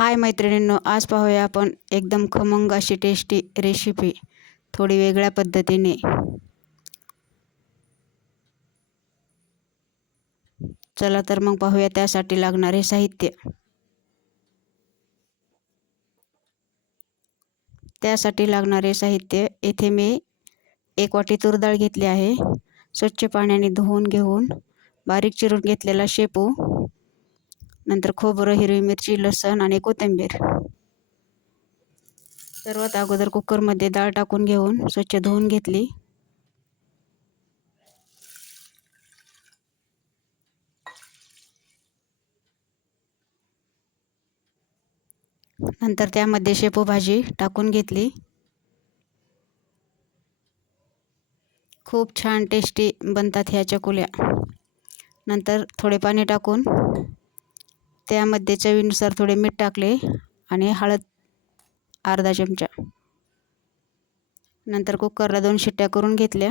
हाय मैत्रिणींनो, आज पाहूया आपण एकदम खमंग अशी टेस्टी रेसिपी थोडी वेगळ्या पद्धतीने। चला तर मग पाहूया त्यासाठी लागणारे साहित्य। इथे मी 1 वाटी तूर डाळ घेतली आहे। स्वच्छ पाण्याने धुवून घेऊन बारीक चिरून घेतलेला शेपू, नंतर खोबरं, हिरवी मिरची, लसूण आणि कोथिंबीर। सर्वात अगोदर कुकरमध्ये डाळ टाकून घेऊन स्वच्छ धुवून घेतली। नंतर त्यामध्ये शेपू भाजी टाकून घेतली। खूप छान टेस्टी बनतात ह्या चकुल्या। नंतर थोडे पाणी टाकून त्यामध्ये चवीनुसार थोडे मीठ टाकले आणि हळद अर्धा चमचा। नंतर कुकरला 2 शिट्ट्या करून घेतल्या।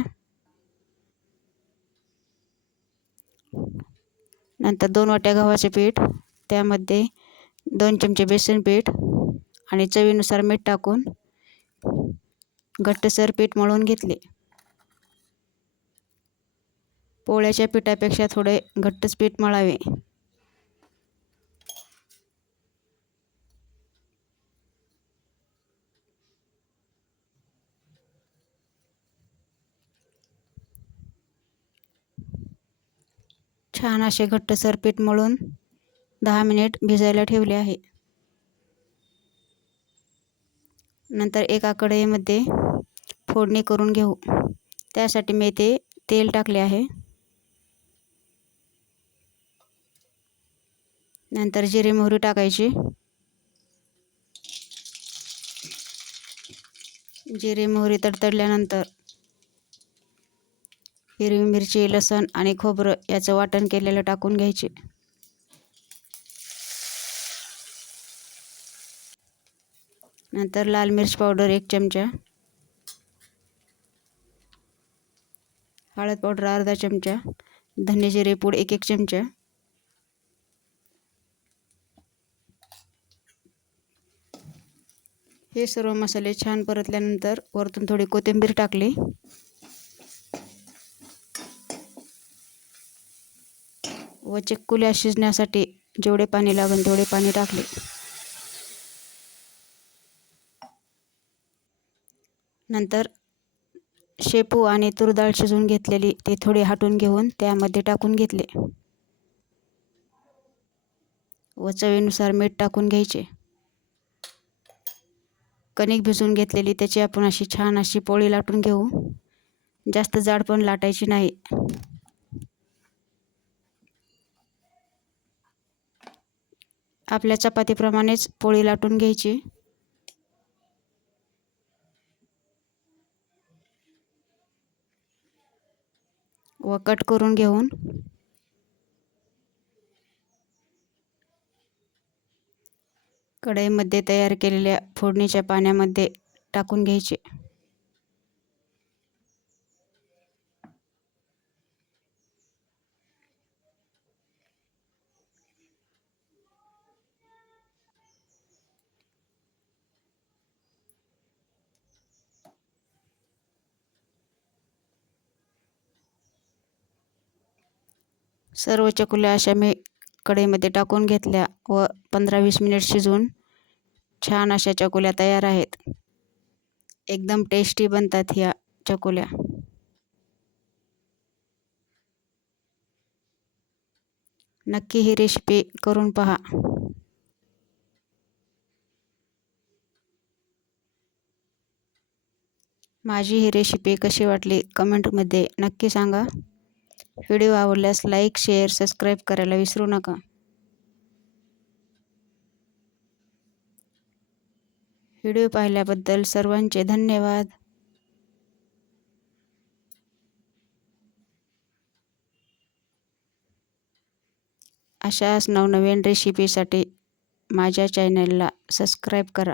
नंतर 2 वाट्या गव्हाचे पीठ, त्यामध्ये 2 चमचे बेसन पीठ आणि चवीनुसार मीठ टाकून घट्टसर पीठ मळून घेतले। पोळ्याच्या पिठापेक्षा थोडे घट्टच पीठ मळावे। छान असे घट्टसर पीठ मळून 10 मिनिट भिजायला ठेवले आहे। नंतर एका कढईमध्ये फोडणी करून घेऊ। त्यासाठी मी ते तेल टाकले आहे। नंतर जिरे मोहरी टाकायची। जिरे मोहरी तडतडल्यानंतर हिरवी मिरची, लसूण आणि खोबरं याचं वाटण केलेलं टाकून घ्यायचे। नंतर लाल मिर्च पावडर 1 चमचा, हळद पावडर अर्धा चमचा, धने जिरे पूड 1 चमचा, हे सर्व मसाले छान परतल्यानंतर वरतून थोडी कोथिंबीर टाकली व चकुल्या शिजण्यासाठी जेवढे पाणी लागेल तेवढे पाणी टाकले। नंतर शेपू आणि तूर डाळ शिजवून घेतलेली ती थोडी हाटून घेऊन त्यामध्ये टाकून घेतले व चवीनुसार मीठ टाकून घ्यायचे। कणिक भिजवून घेतलेली त्याची आपण अशी छान अशी पोळी लाटून घेऊ। जास्त जाड पण लाटायची नाही। आपल्या चपातीप्रमाणेच पोळी लाटून घ्यायची व कट करून घेऊन कढईमध्ये तयार केलेल्या फोडणीच्या पाण्यामध्ये टाकून घ्यायचे। सर्व चकुल्या अशा मी कढईमध्ये टाकून घेतल्या व 15-20 मिनिट शिजवून छान अशा चकुल्या तयार आहेत। एकदम टेस्टी बनतात ह्या चकुल्या। नक्की ही रेसिपी करून पहा। माझी ही रेसिपी कशी वाटली कमेंटमध्ये नक्की सांगा। व्हिडिओ आवडल्यास लाईक, शेअर, सबस्क्राईब करायला विसरू नका। व्हिडिओ पाहिल्याबद्दल सर्वांचे धन्यवाद। अशाच नवनवीन रेसिपीसाठी माझ्या चॅनलला सबस्क्राईब करा।